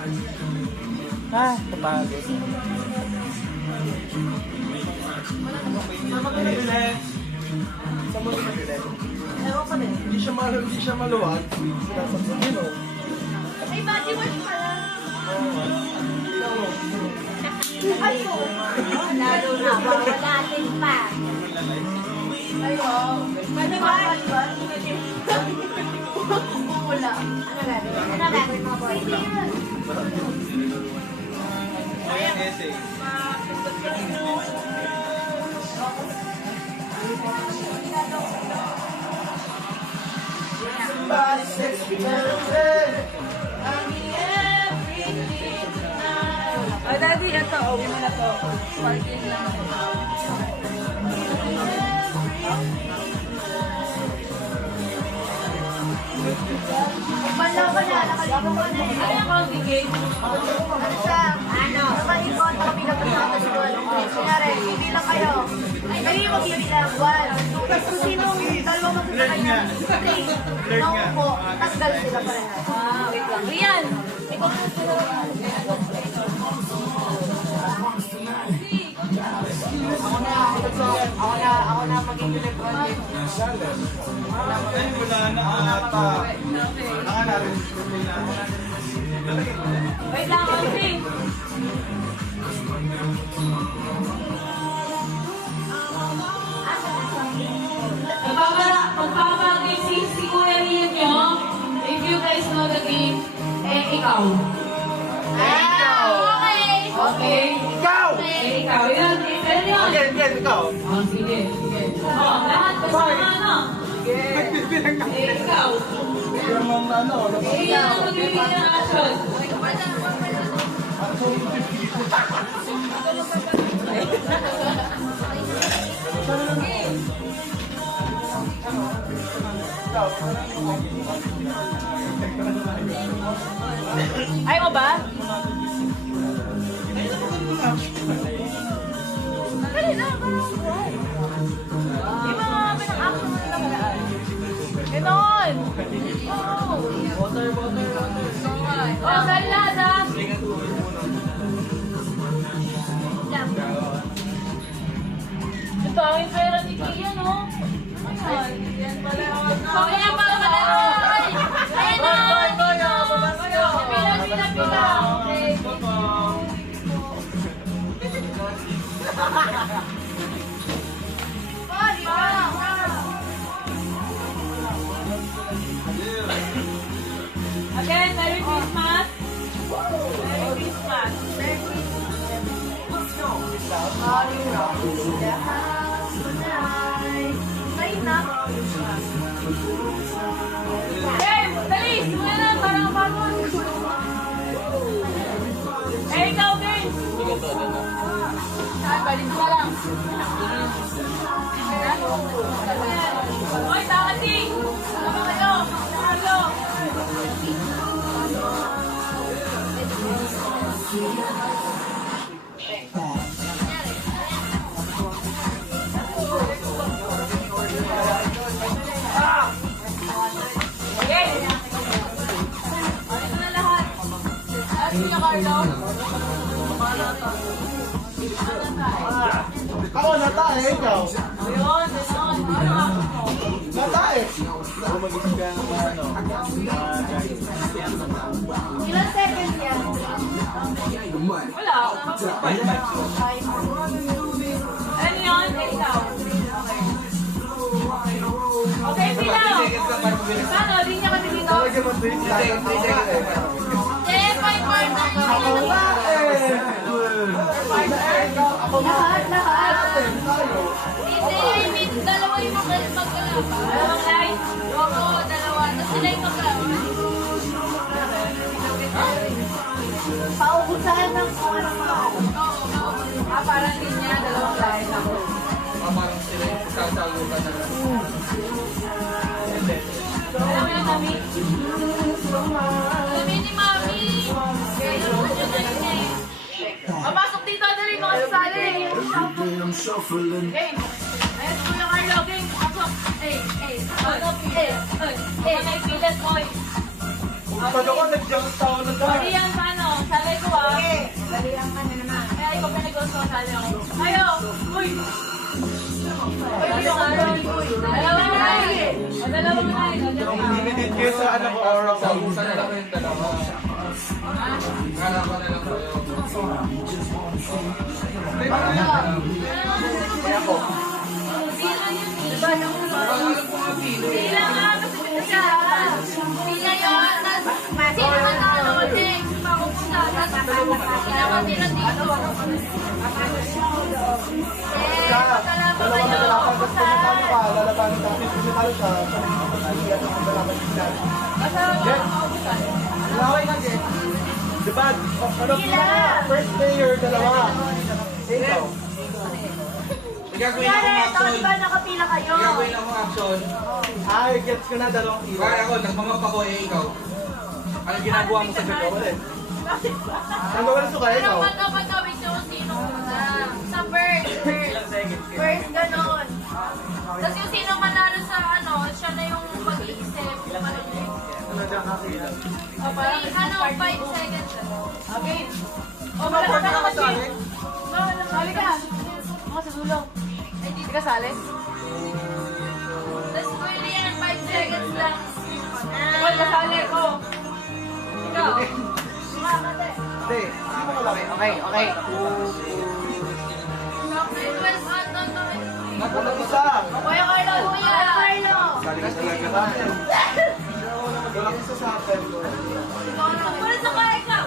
Ah, kapagod. Saan ka pinabili? Saan mo pinabili? Ewan ko din. Hindi siya maluwag. Sinasabot yun o. Ay, body wash pala. Ay, po. Lalo na ba? Wala din pa. Ay, wow. Body wash. Wala. Ano gagawin? Ano gagawin mo, boy? Hindi yun. Ayan, essay. Somebody says we never fail. Ay, daddy, ito. Uwi mo na to. Parking lang. Wala ka na. Nakalimutan ko na eh. Ay, ang konti Ano siya? Ano? Nakaikot kami na kasama sa doon. Kunyari, hindi lang kayo. Kayo mag-iilang. One. Kung sinong dalawang magsasakay na three. Naupo. Tagdal sila parehas. Ah, wait lang. Rian! Ikaw na sila. Ako na magiging electronic. Ay, wala na ata. Naka natin. Wait lang, konti. Magpapagay si Kuya Rian nyo. If you guys know the game, ikaw. Okay. Okay? Ikaw! Ikaw. Yun, pero yun. Again, ikaw. Oh, sige. Lahat kasama na. Ikaw. Yung mga ano, Iyan ang magbibigay ng action. Ayaw mo ba? Dali na. Yung mga pinang-action mo nila malaan. Ganon! water. Oh, salad ah! Ito, ang pera ni Kia, no? Yan pala. Oh, yan pala malaro! Ayun na! Pila. Okay. Bali ka. Again, Merry Christmas! Merry Christmas! Hey, dali! Simula na, parang kapagod! Eh, ikaw, Vince! Balik ka lang. Hoy, takati! Sama kayo! Halo! Okay! Ano na lahat? Kuya Carlo? Ako, natae, ikaw. Ayun, ayun. Ano ako mo? Natae. Ako mag-isip ka ng mga ano. Ilang seconds yan? Wala. Ano yun? Ikaw. Okay, Pila. Paano? Di niya kasi dito? Lagyan mo 3 seconds. Eh, 5 more na. Ako na eh. Lahat. Tayo. Hindi, dalawa yung magkalaban. Dalawang line. Oo, dalawa. Tapos sila yung magkalaban. Paubusahan ng kung anong mga Parang linya, dalawang line ako. Parang sila yung sasagutan na lang. Alam mo yun, Mami? Sabi ni Mami. Papasok dito, dali mga sasali. Game. Ayun, Kuya Carlo, game. Pasok. Mga kaibigan, oy. Pag ako nag-jump tao na Pwede yan, paano? sasali ako. Ayaw! Uy! Dalawa na eh. Dalawa na eh. Limited kayo sa ano ko, oral sa Ubusan na lang ko yung dalawa. Kala ko na lang kayo. Bilang nga kasi siya. Bilang yun. Sino man na next? Makupunta. Pinakatira dito. Salamat kayo. lalabanan natin. Pinatalo siya. Laway na, Jen. Diba? Ano first player, dalawa. Ikaw. Gagawin akong Kunyari, ito, action. di ba nakapila kayo? Gagawin akong action. Ay, gets ko na dalawang iro. Kaya ako, nagmamap ako ikaw. Ano ginagawa mo sa gabi? Wala. Ang gawin sa kaya Pero ikaw. patawid siya kung sino una. Sa first. First ganon. Tapos yung sino manalo sa ano, siya na yung mag-iisip. Parang 5 seconds. Okay. O, wala ka kasi. Sali ka. Mga sa dulo. Ay, di ka sali? Tapos pwede yan 5 seconds lang. Wala kasali ko. Ikaw. Hindi. Sino ko lang? Okay. Request Anton to. Walang isa. Kuya Carlo, kuya. Carlo! Sali ka talaga. Walang isa sa akin. Wala sa kaya ka.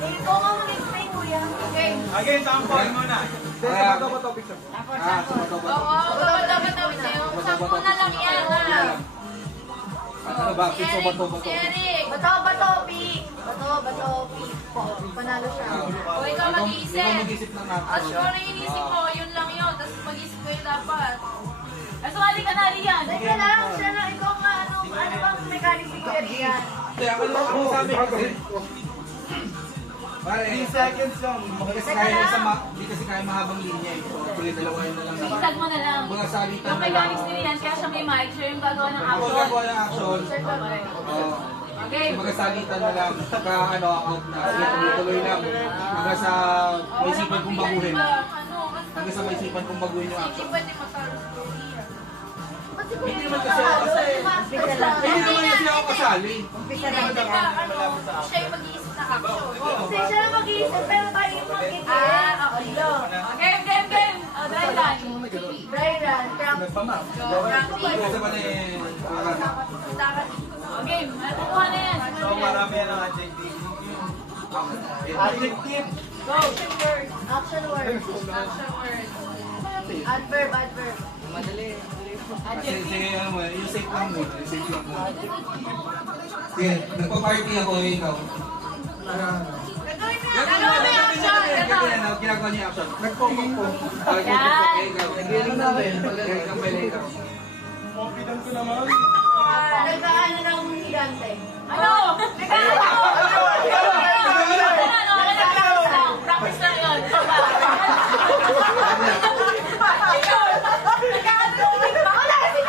Ikaw nga mag-explain, kuya. Okay. Again, tampon muna. Hindi, sa mga topic sa Oo, dapat sa'yo. 10 na lang yan, ha? Ano ba? Si Pito ba to ba to? Eric. Bato, pick. Bato, pick. Panalo siya. O, ikaw mag-iisip. Ikaw mag-isip ng At action. kung ano yung inisip mo, yun lang yun. Tapos mag-isip kayo dapat. Ay, sumali ka na rin yan. Teka lang, siya na, ikaw nga, ano bang mechanic ni Kuya Rian? Hindi, ako lang ako sabi kasi. Pare, 3 seconds lang. hindi kasi kaya hindi kasi kaya mahabang linya eh. Tuloy dalawa yun na lang. Isag mo na lang. Mga salitan Yung na lang. mechanics ni Rian, kaya siya may mic, siya yung gagawa ng Ako action. gagawa ng action. Oo. Okay. Mga salitan na lang. Ka ano, out na. Sige, tuloy-tuloy lang. Hanggang sa may isipan kong baguhin. Hanggang sa may isipan kong baguhin yung Hindi action. pwede matalo sa Korea. Ba't si Kuya Hindi Rian naman kasi ako matalo? kasi. Master siya. Hindi naman kasi ako kasali. Hindi, di ba, ano, siya yung mag-iisip na action. Kasi siya na mag-iisip, pero tayo yung mag-iisip. Oo, yun. Game. Dry run. Dry run, practice. Kasi pala eh. Game. Kuha na yan. So, marami yan ang adjective. Adjective. Go. Action word. Action word. Action word. Adverb. Sige, ano mo, yung safe lang mo. Yung safe lang mo. Sige, nagpa-party ako eh, ikaw. Gagawin mo yung action. Gagawin. Ginagawa niya action. Nagpokok ko. Nagiling na ba yun? Nagiling na ba yun? Confident ko naman. Nagkaano ng higante. Ano? Practice lang yun. Wala kasi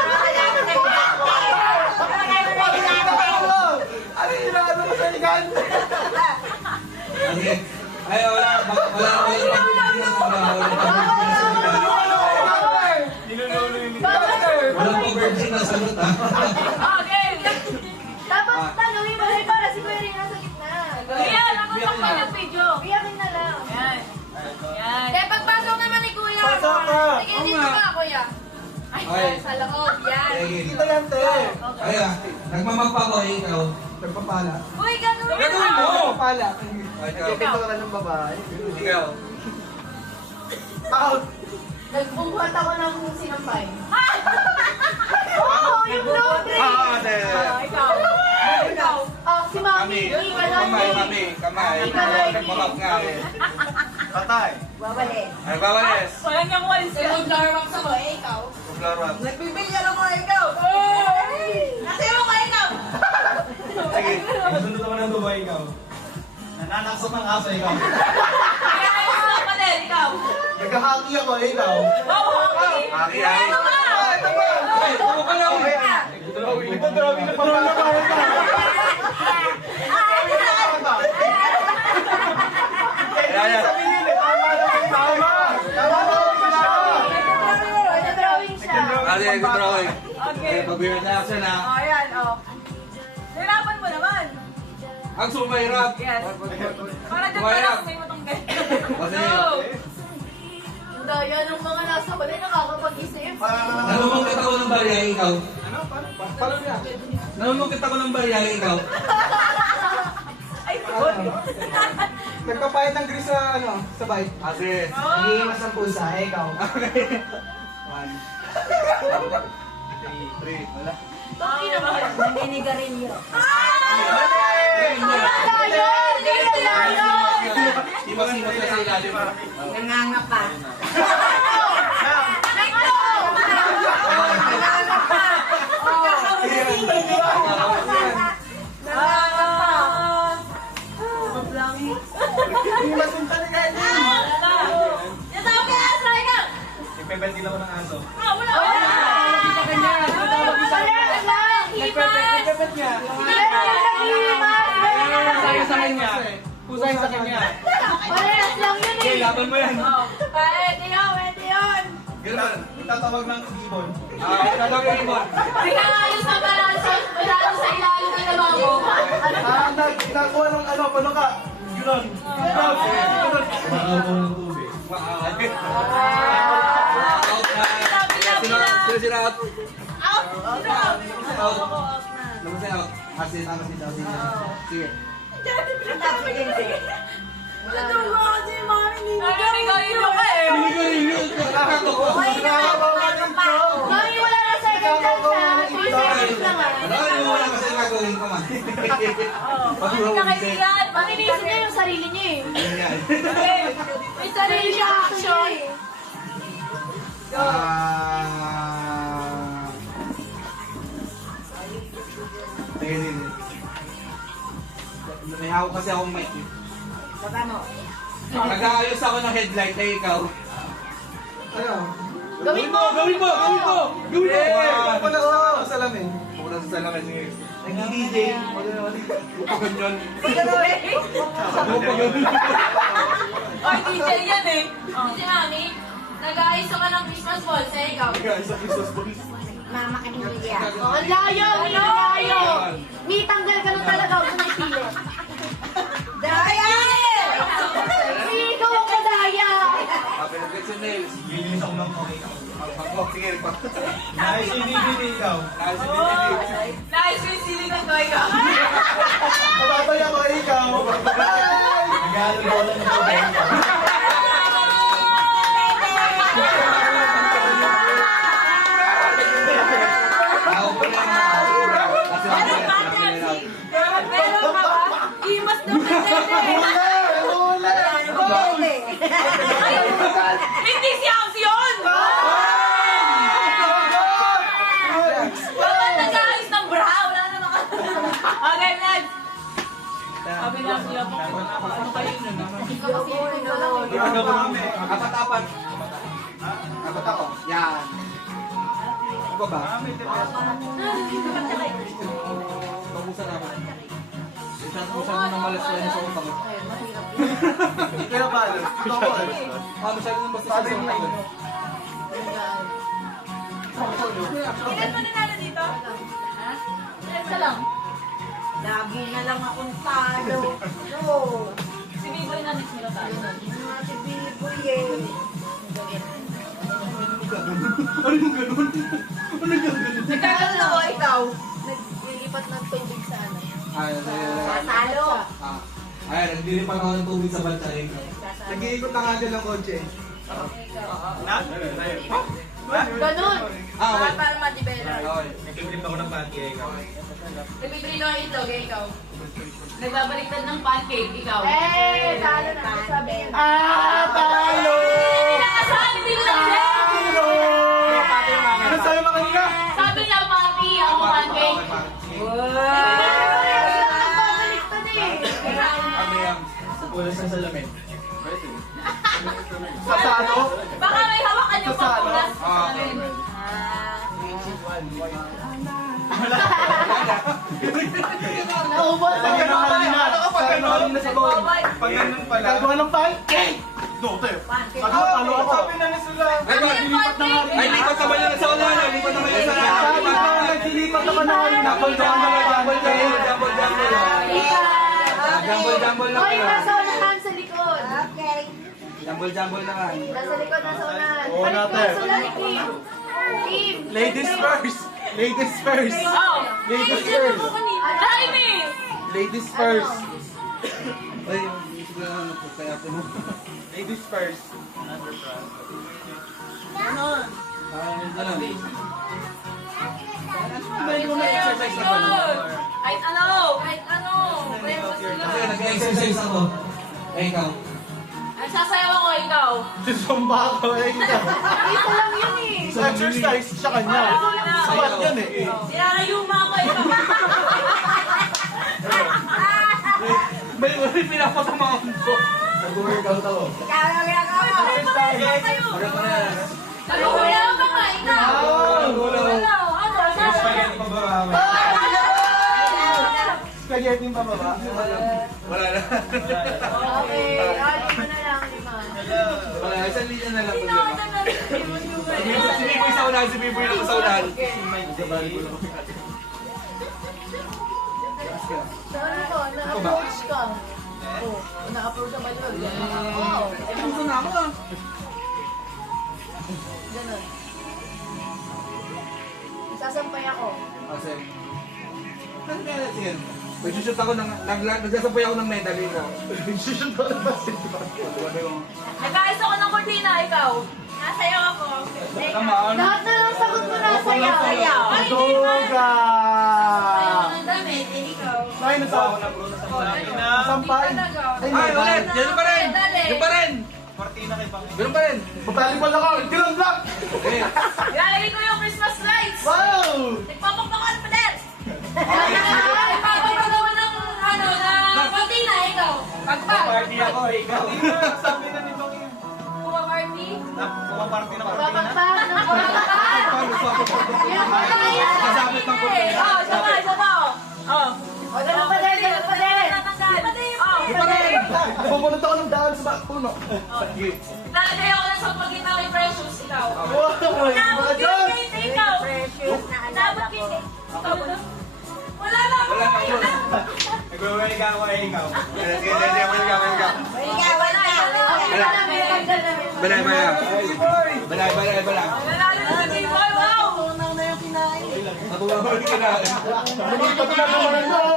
Ano yung inaano ko sa higante? Sige. Ay, wala. Ninunulo yung higante. Walang pa-virgin na sagot ha. Okay. Dapat tanongin mo rin para si Kuya Rian nasa gitna. Ayan, ako sa yung video. Biyakin na lang. Yan. Eh, pagpasok naman ni Kuya. Pasok ka. Sige, dito ka, Kuya. Ay, sa loob. Yan. Sige. Kita yan, te. Ay, nagmamagpa ko eh, ikaw. Nagpapala. Uy, ganun Gagawin mo! Nagpapala. Ay, ikaw. Nagpipinto ka ng babae. Ikaw. Out. Nagbungkuhat ako ng sinampay. Oo, yung laundry. te. Ikaw. Oh, si Mami. Ika laundry. Kamay. Nagmamag nga eh. Patay. Babalik. Ay, bawalis. Walang yung walis. Yung flower wax ako, eh, ikaw. Paglaruan. Nagbibilyan ako ikaw. Kasi mo ka ikaw. Sige. Sunod naman ng Dubai ikaw. Nananaksak ng aso ikaw. Kaya kayo sa kapatid, ikaw. Nag-hockey ako ikaw. Wow, hockey. Aki. Ano ka? Ay, tumo ka lang. Ito drawing na parang nakawin ka. Kaya sabihin eh, tama naman tama. Okay, pag-weird reaction ha. O, ayan, o. Hirapan mo naman. Ang sumayrap. Yes. Para dyan ka Tumahirap. lang, may matanggal. Kasi, Ang daya ng mga nasa huli, nakakapag-isip. nanunungkit ako ng barya, ikaw. Paano niya? Nanunungkit ako ng barya, ikaw. Ay, sorry. Nagpapayat ng grease sa ano, sa bike. Kasi, Nangihimas ng pusa, ikaw. okay. 1, 2, 3, wala. Bakit naman? Naninigarilyo. Layo! Layo! Himas-himas na sa ilalim. Nangangapa. Hindi masunta ni Kaya. Nagpepet din ako ng aso. Nagpepet niya. Pusay sa kanya. Pusay sa kanya. Parehas lang yun Okay, eh. laban mo yan. Pwede yun. Ganun. Itatawag ng ibon. Tatawag yung ibon. Pinangayos na parang sa ilalim ng lababo. Nakuha ng ano, paano ka? Gano'n. Gano'n. Out na. Sino out? Out. Naman siya out. Asin, asin. Sige. Mami, wala na second chance ha. 3 seconds lang ah. Ano mo lang kasi gagawin ko man. Maninisip niya yung sarili niya eh. Ganyan. May sarili siya action. Tingin. May hawak kasi akong mic. Nag-aayos ako ng headlight, eh ikaw. Ano? Gawin mo! Gawin mo! Wala sa salamin. Pupunta sa salamin, sige. Nag-DJ. Pagod yun. Ay, DJ yan eh. Si Mami, nag-aayos ka ng Christmas balls eh, ikaw. Sa Christmas balls. Mama kanilya. Oh, ang layo! Ang layo! May tanggal ka lang talaga kung may pili. Daya! Ikaw ang madaya! Get some nails. Lilinis ako ng okay. Sige, pa. Nice, hindi ikaw. Nice yung sili ng ko, ikaw. Mababay ako ikaw. Nagalo ko lang ng ikaw. Ako pa lang. Kasi Meron ka, Nancy? Meron ka ba? Imas na Huli! Hindi si Ams yun! Bawal nag-aayos ng bra. Wala na mga... Okay, next. Sabi na sila po. Ano kayo nun? Apat-apat. Apat ako. Yan. Ako ba? Pabusan naman. Masyado nang malas na yun sa utak ko. Kaya ba? Ito ako. Masyado nang basta sa utak ko. Ilan mo nanalo dito? Isa lang. Lagi na lang akong talo. No. Si Biboy na next nila tayo. Si Biboy eh. Nagkakaroon ako ikaw. Naglilipat ng tubig sa ano. Talo. Ayan, naglilipan ako ng tubig sa bantaing. Nag-iikot na nga din ng kotse. Ganun. Okay. Para ma-develop. Okay. Nag-iikot ako ng pati ikaw. Nagbibrino ang itlog, eh, ikaw. Nagbabaliktad ng pancake, ikaw. Eh, talo na sabi. Talo! Hindi nakasali, hindi ko na Ano sabi mo kanina? Sabi niya, papi, ako pancake. Nagbabaliktad eh. Ano yan? Pulas ng salamin. Sa sano? Baka may hawakan yung papulas. Naubos Pag na. ganun kanina. Pag ganun na sa bawal. Pag ganun pala. Gagawa ng pancake! Ano ako? Sabi na sila. Ay, lipat naman yun sa ulan. Lipat naman yun sa ulan. Nagsilipat naman ako. Double jumble lang Hoy, kayo. nasa unahan sa likod. Jumble naman. Nasa likod, nasa unahan. Oo, Balik mo natin. sa ulan ni Kim. Kim. Ladies first. Ladies first. Oh! Ladies first. Jaime! Ladies first. Ay, isip ko na ano po, kaya po mo. Ladies first. Ito lang. Kahit ano. Princess Kasi lang. nag-exercise ako. Eh, ikaw. Nagsasayaw ako, ikaw. Sumba ako eh. Isa lang yun eh. Sa exercise, siya kanya. Sapat yan eh. Sinakayuma ako, ikaw. May pinapatamaan ko. Nag-workout ako. Nagugulaw ka nga, ikaw. Gulaw. Ano? Spaghetti yung pababa. Wala na. Okay, lima na lang, lima. Wala, isang linya na lang po Hindi yun. na ako Si Biboy sa unahan, si Biboy na sa unahan. Saan ko? Na-approach ka. Oh, na-approach naman yun. Oo. Gusto na ako ah. Ganun. Isasampay ako. Kasi, ano kaya natin yan? Nagsushoot ako ng, nagsasampay ako ng medal yun ah. Shoot ako ng basketball. Nagkaayos ako ng kortina, ikaw. Nasayaw ako. Lahat na lang sagot mo na sayaw. Sayaw. Ay, hindi naman. Duga! Sayaw ng damit, eh, ikaw. Ay, nasampay. Ay, ulit! Yan pa rin! Yan pa rin! Ganun pa rin! Pagtali mo lang ako. Ganun lang! Eh, Ilalagay ko yung Christmas lights. Wow! Nagpapakpakan pa din. Nagpapakpakan ng, ano, na kortina, ikaw. Pagpag. ako, ikaw. Sabi na ni Bang yun. Pumaparty. Pumaparty na Papagpag ng kasabit ng kortina. Oh, sama. Oh. O, ganun pa din, ganun pa din. Oh. Yan pa rin! Pumunod ako ng daan sa puno. Lalagay ako ng sa pagkita kay Precious, ikaw. Wow! Mga Diyos! Ikaw. Nabot kay ikaw. Wala na ako. Nag-wake ako, ikaw. Sige, welcome. Okay na lang, may tanggal na, may tanggal. Balay. Nanalo na si Boy. Wow. Natulawin ka na. Lumipat na naman ako.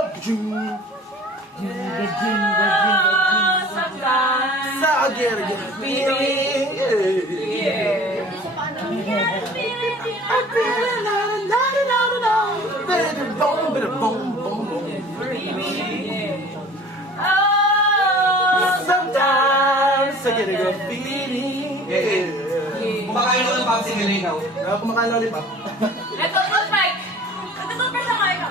Sabay. Sa agir-agir. Isa pa, ano? Sometimes I get a good feeling. Kumakain ko ng boxing nila ikaw. Kumakain lollipop. Ito, toothpick. Nagtutoothpick na kayo.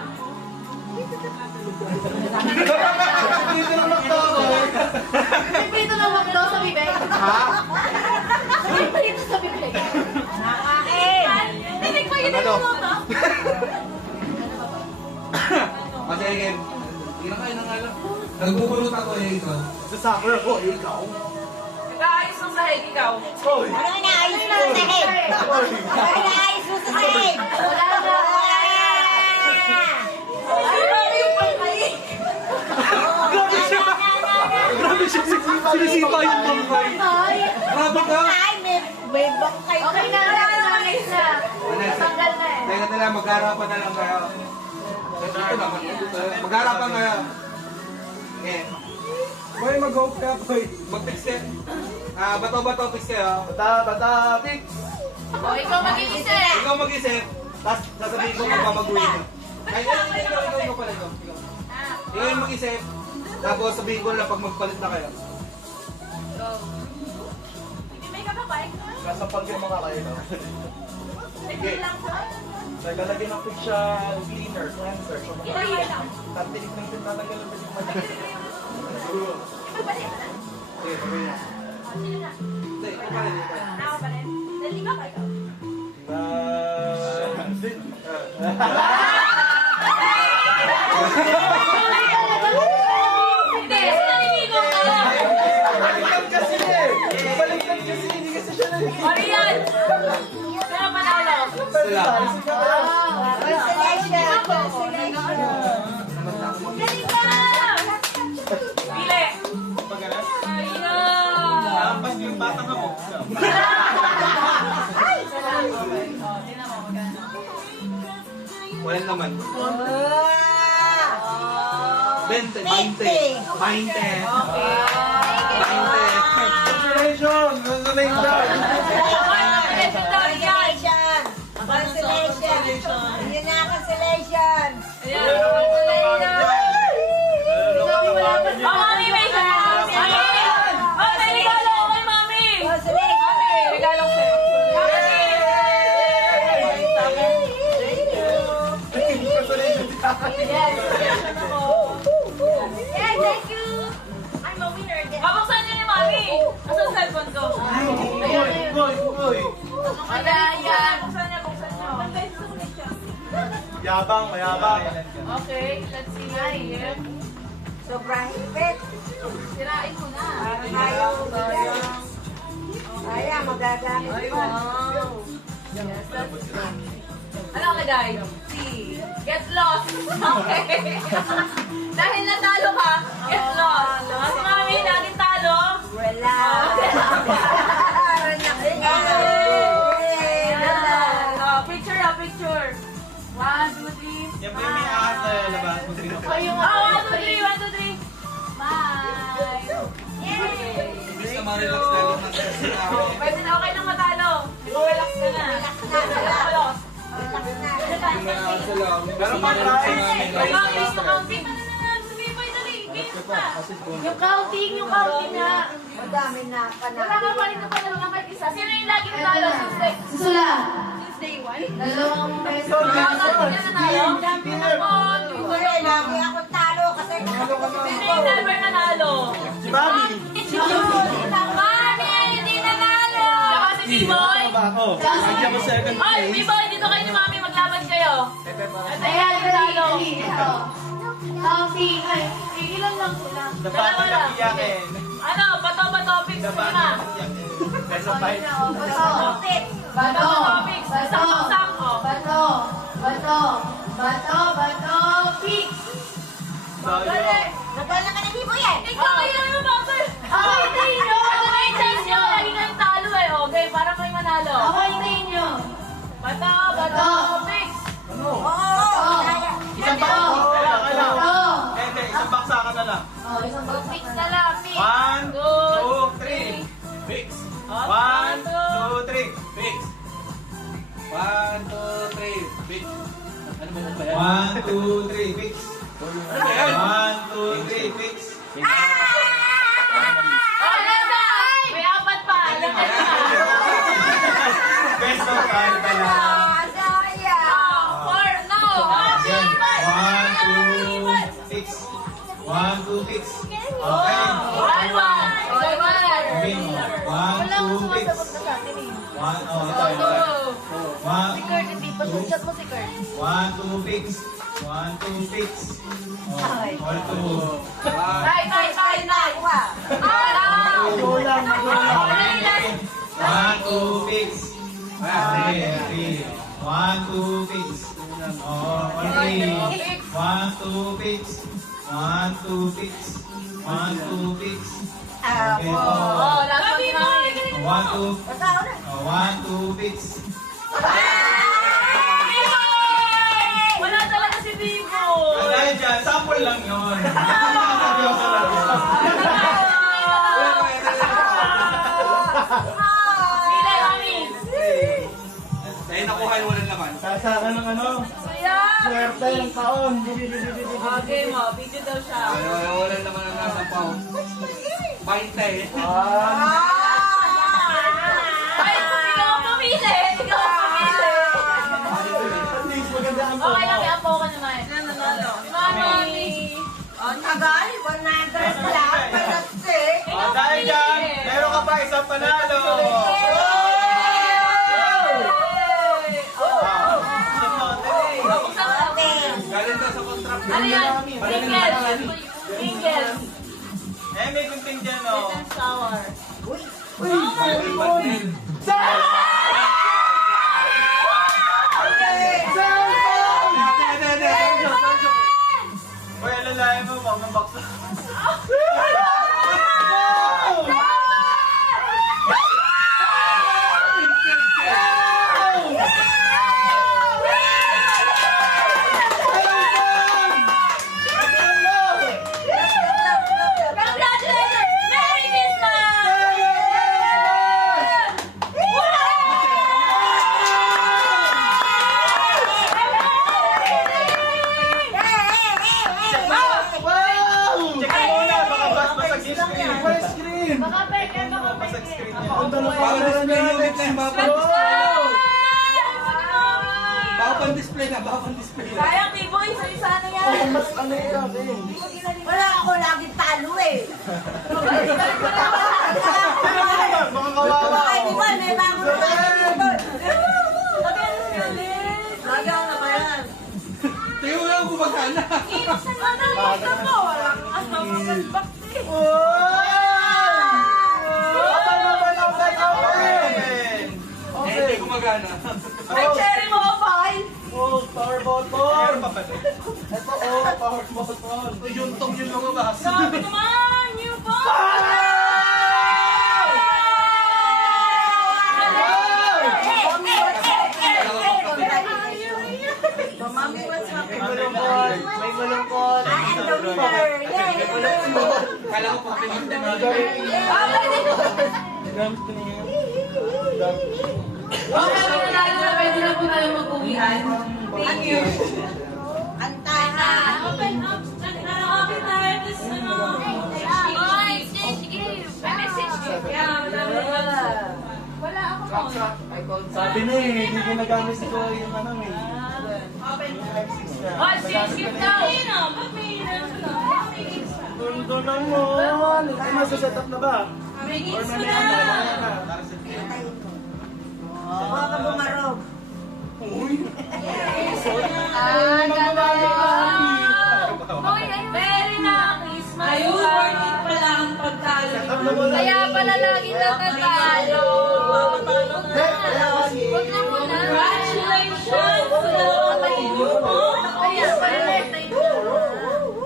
Dito na mag-cover. Prito ng McDo sa bibig. Ha? Prito sa bibig. Hindi ko yun Ano? yung luto. Kasi again, hindi na kayo ng alam. Nagbubulot ako eh ikaw. Sa soccer ako, ikaw. Nag-aayos ng sahig, ikaw. Hoy! Wala na. Grabe siya, sinisipa yung bangkay. Ay, Grabe ka! okay na. Nice na. Natanggal na eh. Teka na lang, mag-harapan na lang kayo. Ito naman. Mag-harapan kayo. Eh. Boy, mag-hope ka, boy. Mag-fix eh. Bato-bato fix kayo. Bata, fix. O, ikaw mag-iisip. Ikaw mag-isip, tapos sasabihin ko kung babaguhin mo. Ay, ikaw pala ikaw. Ikaw yung mag-isip, tapos sabihin ko na pag magpalit na kayo. Go. May kapapay? Nasa pag yung mga kayo. Sige lang sa... Nagalagay ng fix siya, cleaner, cleanser. So, Ilayin lang. tatinik ng tinatanggal ng pwede kumalit. Magpalit na. Sige, sabihin mo. Sino na? Hindi, ikaw pa rin. Ako pa rin. Dali ka ba ikaw? Hindi, sinaligo ka. Kasi eh! kasi siya nalilito. Marian! Kaya panalo. Sila. Constellation! Constellation! Galing ka! Pili! Pag ganun, Ayan! naampas niyo yung batang ako. Walang naman. 20. 20. 20. Congratulations! Congratulations! Constellation! Yun na, constellation! Oh, mami, may oh, may regalo ako kay mami! Constellation! Mami, regalo ko sa'yo. Yeah, thank you! I'm a winner again. Babuksan niyo ni mami! Asan ang cellphone ko? Uy! Ayan, buksan niya, buksan niya. Yabang, mayabang. Okay, let's see here. Sobrang hipit. Sirain mo na. Parang ayaw magagalit. Kaya magagamit mo. Yes, that's good. Ano ang lagay? C. Get lost. Okay. Dahil natalo ka, get lost. Mas mami, natin talo. Wala. Oh, picture na, picture. 1, 2, 3. Yan ba yung may ahas na labas? Oh, yung 1, 2, 3, 1, 2, 3. Smile. Yay! Imbis na ma-relax lalo ng sinabi. Pwede na, okay lang matalo. Relax ka na. Relax. Pero pag-relax namin. Counting, counting. Sabihin mo, dali. Games na. Yung counting na. Madami na ka na. Wala ka pa rin na panalo ng kahit isa. Sino yung lagi natalo? Susula. Since day 1? Dalawang beses. Sino yung nanalo? Wala, lagi ako talo kasi Sino yung never nanalo? Si Bobby! Mami, hindi nanalo! Saka si B-Boy? Ako. Hindi ako second Ay, place. B-Boy, dito kayo ni Mami, maglaban kayo. Ito Ayan, yung nanalo. Counting. Ay, ilan lang sila. Dapat na iyakin. Ano, bato-bato pics muna. Best of 5. Bato. Pics. Sak-sak, oh. Bato. Bato. Bato. Bato. Fix. Nagkala ka ng hibo yan. Ikaw kayo yung mother. Ako hintayin nyo. Ano ba yung chance nyo? Lagi kayong talo eh. Okay, para may manalo. Ako hintayin nyo. Bato, bato, pics. Isang box. Kala. Bato. Hindi, isang box ka na lang. Oh, isang bato. Pics na lang, pics. 1, 2, 3. Fix. 1, 2, 3. Fix. 1, 2, 3. Big. Ano ba yan? 1, 2, 3. Fix. 1, 2, 3. Fix. Oh, nasa! May apat pa. Alam mo na. Best of 5 pala. Four, no. Yan. 1, 2, fix. 1, 2, fix. Okay. One. Okay. 1, 2, fix. 1, oh, ito, ito. 1, Kurt, hindi pa shot mo si Kurt. 1, 2, fix. 1, 2, fix. Oh, all 2. Tay. Magulang, Dali. 1, 2, fix. 3. 1, 2, fix. Oh, all 3. 1, 2, fix. 1, 2, fix. 1, 2, fix. Okay, Oh, last one na. 1, 2. Oh, 1, 2, fix. Wala talaga si Vivo. Dahil dyan, sample lang yun. Seryoso lang yun. Pili, Mami. Dahil nakuha yung walang laman. Sasaka ng ano, Ayan. swerte ng taon. Okay mo, video daw siya. Walang laman ang nasa pao. 20. Ay, ikaw ang pumili. Ikaw ang pumili. Maganda ang Okay lang, iapo ka naman. Si Mami. Ang tagal, 100 lang. Oh, dahil dyan, meron ka pa isang panalo. Galing daw sa contract. Ano yan? Pringles. Pringles. Eh, may gunting dyan, oh. Sour. Uy, alalayan mo, mamabaksa. Congratulations! Merry Christmas! Check mo muna, baka basag yung screen. Baka peke, baka Basag peke. screen niya. Bawal display unit na yung bawal display na, bawal display na. Sayang, B-boy, isa na yan. Wala ako laging talo eh. Mga kawawa. Ay, di ba, may bago na tayo. Sayang na ba yan? Tingnan mo lang kung magkana. Hindi gumagana. Ay, cherry mo, Pai! Power button. Meron pa pala. Ito, power button. Yung tong yung lumabas. Sabi naman, new phone! Mami, what's happening? May malungkot. I am the winner. Yay! Kala ko pag pinintay mo. Okay, pwede na po tayo mag-uwian. Thank you. Antay na. Open up. Open tayo. This ano. Oy, sige. May message. Yeah, wala ako phone. Sabi na eh, hindi ginagamit si Joy yung ano eh. Open. Oh, skip daw. Ba't may Doon naman. Hindi nasa-set up na ba? may Or gifts may na. Mga kabumarog. Very nice. Ayun, worth it pala ang pagtalo. Kaya pala lagi natatalo. Huwag na muna. Congratulations to the Patayin-Grupo. Kaya pala lagi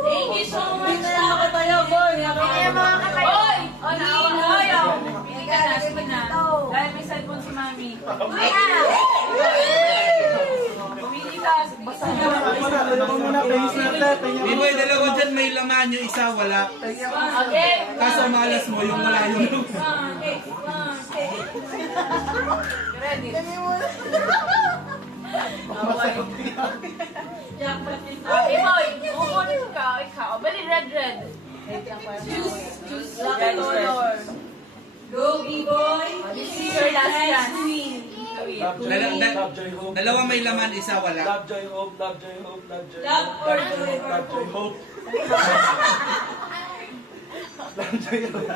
Thank you so much. Nakakatayo, boy. Kaya mga katayo. Oy! O, naawa na kayo. Hindi ka na, sige na. Dahil may cellphone si Mami. Kaya. Bumili ka. Basta niya. Muna, please natin. Di ba yung dalawa dyan may laman, yung isa wala. Okay. Kaso malas mo yung wala yung Ready? Okay, boy. Kukunin ka. Ikaw. Bali, red. Choose lucky color. Go, B-boy. This is your last chance. Dalawa may laman, isa wala. Love, joy, hope, love, joy, hope, love, joy, Love hope. or joy? Love, joy, hope. Love, joy, hope.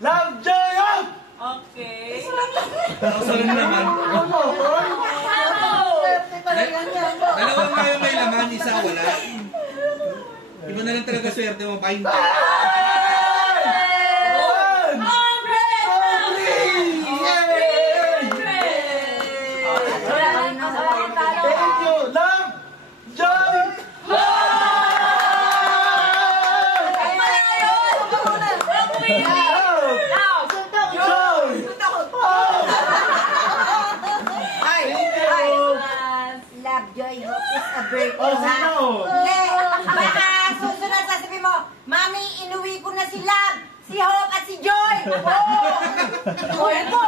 Love, joy, hope! Okay. Kaso lang naman. Dalawa nga yung may laman, isa wala. Iba na lang talaga swerte mo, fine. Thank you! Love, joy, Love, joy, hope is a birthday. Oh, sino? Hindi. Baka susunod sasabihin mo, Mami, inuwi ko na si Love, si Hope at si Joy. Joy mo.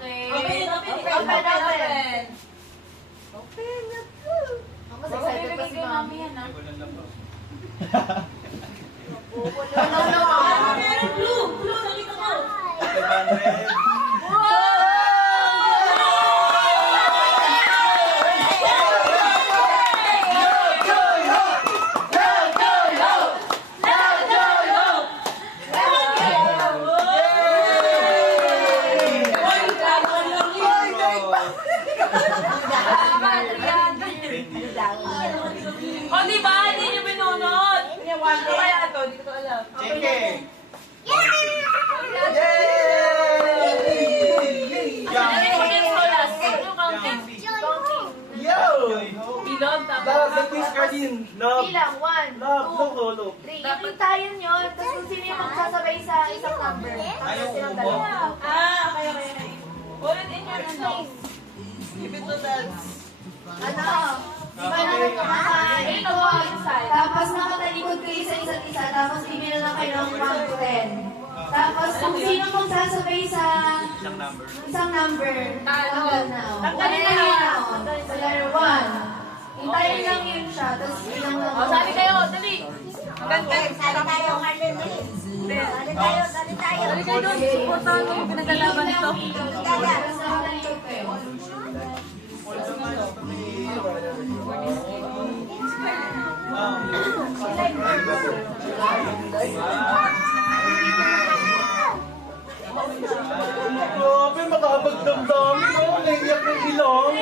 Okay. Open. Open. mas excited pa si Mami. yan, ha? Meron Blue! Blue, nakita ko! 500. O, di ba? Hindi niyo binunod. Ano kaya ito? Hindi ko alam. Cheke. Ano yung counting ko last? Ano yung counting? Yo! Bilog, Love, tapos. the quiz card in. Love. Bilang, 1, Love, 2, look, oh, look. 3. Yung hintayin yun, tapos kung sino yung magsasabay sa isang number. Tapos silang dalawa. Kaya. Ulit in your ano. Give it to dance. Ano? Di ba naman kumakain ko? Tapos nakatalikod kayo sa isa't isa, tapos bibilang lang kayo ng 1 to 10. Tapos kung sino magsasabay sa isang number, Talo. Tanggalin na yan. Sa letter 1. Hintayin lang yun siya, tapos bilang lang. O, sabi kayo, dali. Ganda. Sali tayo, Marlene. Sali tayo, sali tayo. Dali kayo doon. Supportahan mo yung pinaglalaban nito. Tapos nakatalikod kayo. Grabe, makapagdamdamin ko. Naiyak ng ilong.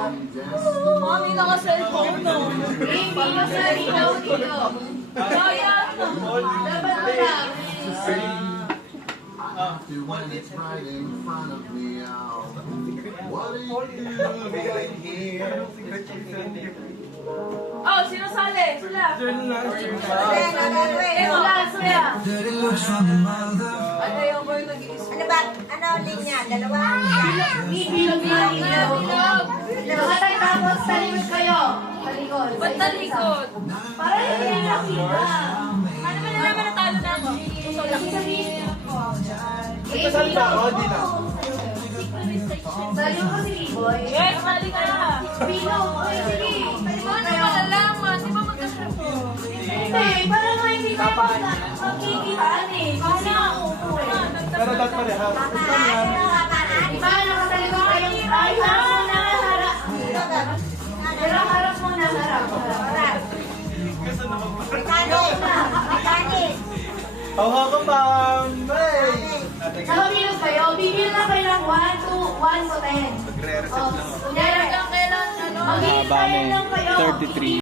Mami, naka-cellphone no. Hindi sa ilaw dito. Kaya. Dapat mo lang. When it's right in front of me, what do you do? Oh, sino sali? Sila. Sila. Ano ba? Ano linya? Dalawa? Bilog. Nakatay tapos talikod kayo. Talikod. Ba't talikod? Para hindi nyo nakita. Ano ba na naman natalo na ako? Puso lang. Kasali ba ako? Hindi na. Sali mo si B-Boy. Yes, mali ka na. Bilog. Oy, sige. Talikod Ano kayo. malalaman? Di ba magkasarap? Hindi, para nga hindi kayo magkikitaan eh. Kasi nakaupo eh. Pero dapat parehas. Diba, nakatalikod kayo. Ay, harap muna, harap. Pero harap muna, harap. Mekanis! Hawa ka pa. Hey! Saka bilog kayo. Bibilang na kayo ng 1 to 10. Magre-reset lang ako. Kunyari, Kailan, ano? maghihintay lang kayo. 33.